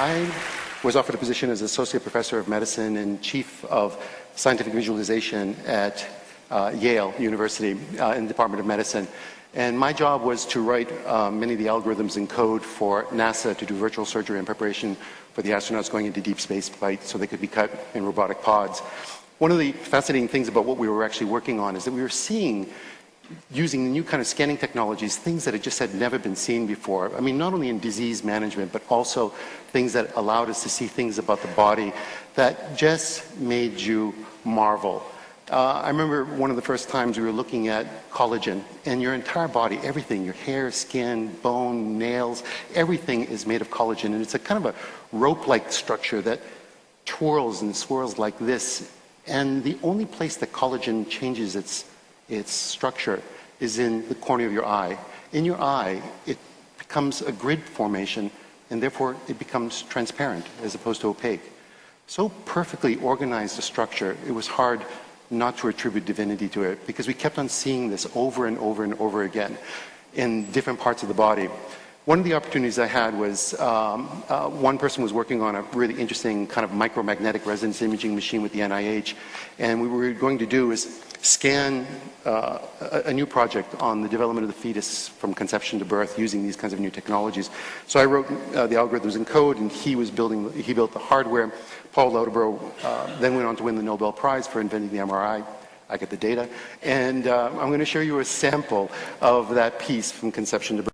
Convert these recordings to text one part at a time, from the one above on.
I was offered a position as Associate Professor of Medicine and Chief of Scientific Visualization at Yale University in the Department of Medicine. And my job was to write many of the algorithms and code for NASA to do virtual surgery in preparation for the astronauts going into deep space flight so they could be cut in robotic pods. One of the fascinating things about what we were actually working on is that we were seeing, using new kind of scanning technologies, things that had never been seen before. I mean, not only in disease management, but also things that allowed us to see things about the body that just made you marvel. I remember one of the first times we were looking at collagen, and your entire body, everything, your hair, skin, bone, nails, everything is made of collagen. And it's a kind of a rope-like structure that twirls and swirls like this. And the only place that collagen changes its structure is in the corner of your eye. In your eye, it becomes a grid formation, and therefore it becomes transparent as opposed to opaque. So perfectly organized a structure, it was hard not to attribute divinity to it, because we kept on seeing this over and over and over again in different parts of the body. One of the opportunities I had was one person was working on a really interesting kind of micromagnetic resonance imaging machine with the NIH, and what we were going to do is scan a new project on the development of the fetus from conception to birth using these kinds of new technologies. So I wrote the algorithms in code, and he built the hardware. Paul Lauterbro then went on to win the Nobel Prize for inventing the MRI. I get the data, and I'm going to show you a sample of that piece from conception to birth.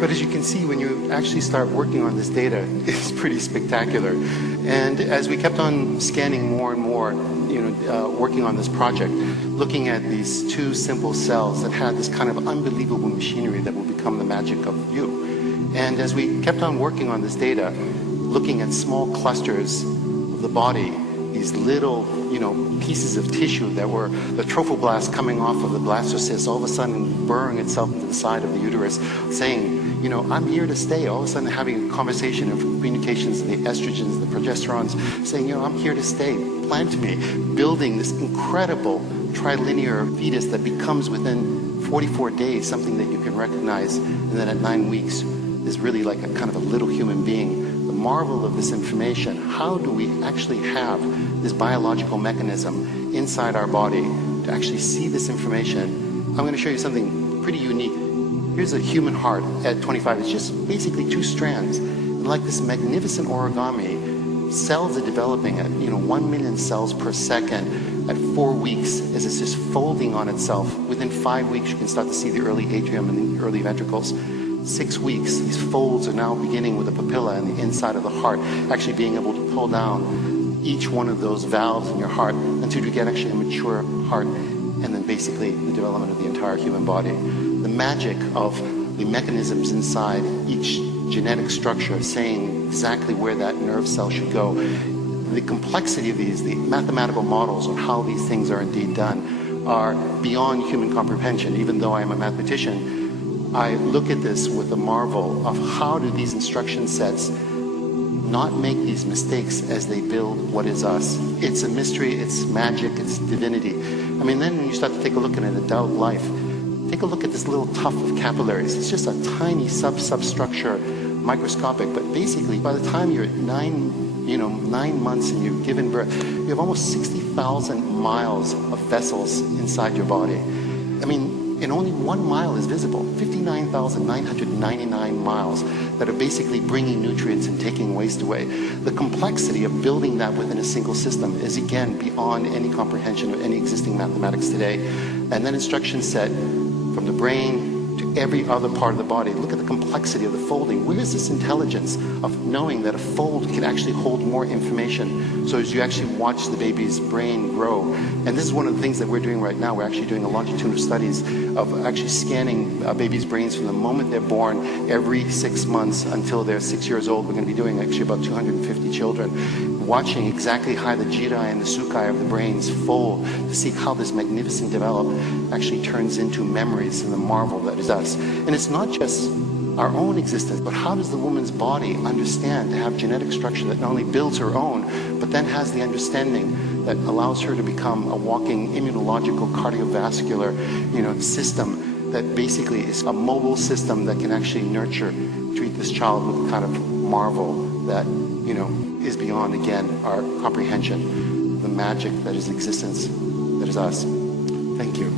But as you can see, when you actually start working on this data, it's pretty spectacular. And as we kept on scanning more and more, working on this project, looking at these two simple cells that had this kind of unbelievable machinery that will become the magic of you. And as we kept on working on this data, looking at small clusters of the body, these little, pieces of tissue that were the trophoblast coming off of the blastocyst, all of a sudden burrowing itself into the side of the uterus, saying, I'm here to stay. All of a sudden having a conversation of communications, the estrogens, the progesterones, saying, I'm here to stay. Plant me, building this incredible trilinear fetus that becomes within 44 days something that you can recognize, and then at 9 weeks is really like a kind of a little human being. The marvel of this information, how do we actually have this biological mechanism inside our body to actually see this information? I'm going to show you something pretty unique. Here's a human heart at 25. It's just basically 2 strands. And like this magnificent origami, cells are developing at 1 million cells per second at 4 weeks as it's just folding on itself. Within 5 weeks, you can start to see the early atrium and the early ventricles. 6 weeks, these folds are now beginning with a papilla in the inside of the heart, actually being able to pull down each one of those valves in your heart until you get actually a mature heart, and then basically the development of the entire human body. The magic of the mechanisms inside each genetic structure saying exactly where that nerve cell should go. The complexity of these, the mathematical models on how these things are indeed done, are beyond human comprehension. Even though I am a mathematician, I look at this with the marvel of how do these instruction sets not make these mistakes as they build what is us. It's a mystery, it's magic, it's divinity. Then when you start to take a look at an adult life, take a look at this little tuft of capillaries. It's just a tiny substructure, microscopic, but basically by the time you're at 9 months and you've given birth, you have almost 60,000 miles of vessels inside your body. And only 1 mile is visible, 59,999 miles that are basically bringing nutrients and taking waste away. The complexity of building that within a single system is, again, beyond any comprehension of any existing mathematics today. And that instruction set from the brain to every other part of the body. Look at the complexity of the folding. Where is this intelligence of knowing that a fold can actually hold more information? So as you actually watch the baby's brain grow, and this is one of the things that we're doing right now. We're actually doing a longitudinal studies of actually scanning babies' brains from the moment they're born every 6 months until they're 6 years old. We're going to be doing actually about 250 children, watching exactly how the jirai and the sukai of the brains fold to see how this magnificent development actually turns into memories and the marvel that is us. And it's not just our own existence, but how does the woman's body understand to have genetic structure that not only builds her own, but then has the understanding that allows her to become a walking immunological cardiovascular, system that basically is a mobile system that can actually treat this child with a kind of marvel that, is beyond, again, our comprehension, the magic that is existence, that is us. Thank you.